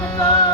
the.